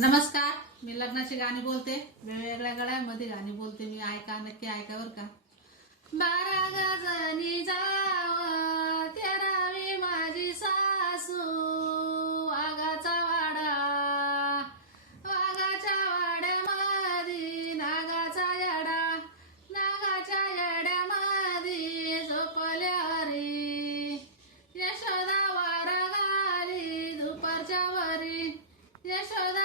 नमस्कार मी लग्नाची गाणी बोलते. वेगवेगळ्या गळ्यांमध्ये गाणी बोलते मी. ऐका नक्की ऐका बर का. बारा गजनी जाव तेरावी माझी सासू. वाघाचा वाडा वाघाच्या वाड्यामध्ये नागाचा याडा नागाच्या याड्यामध्ये झोपल्या हरी यशोदा वारा गाली दुपारच्या वरी. यशोदा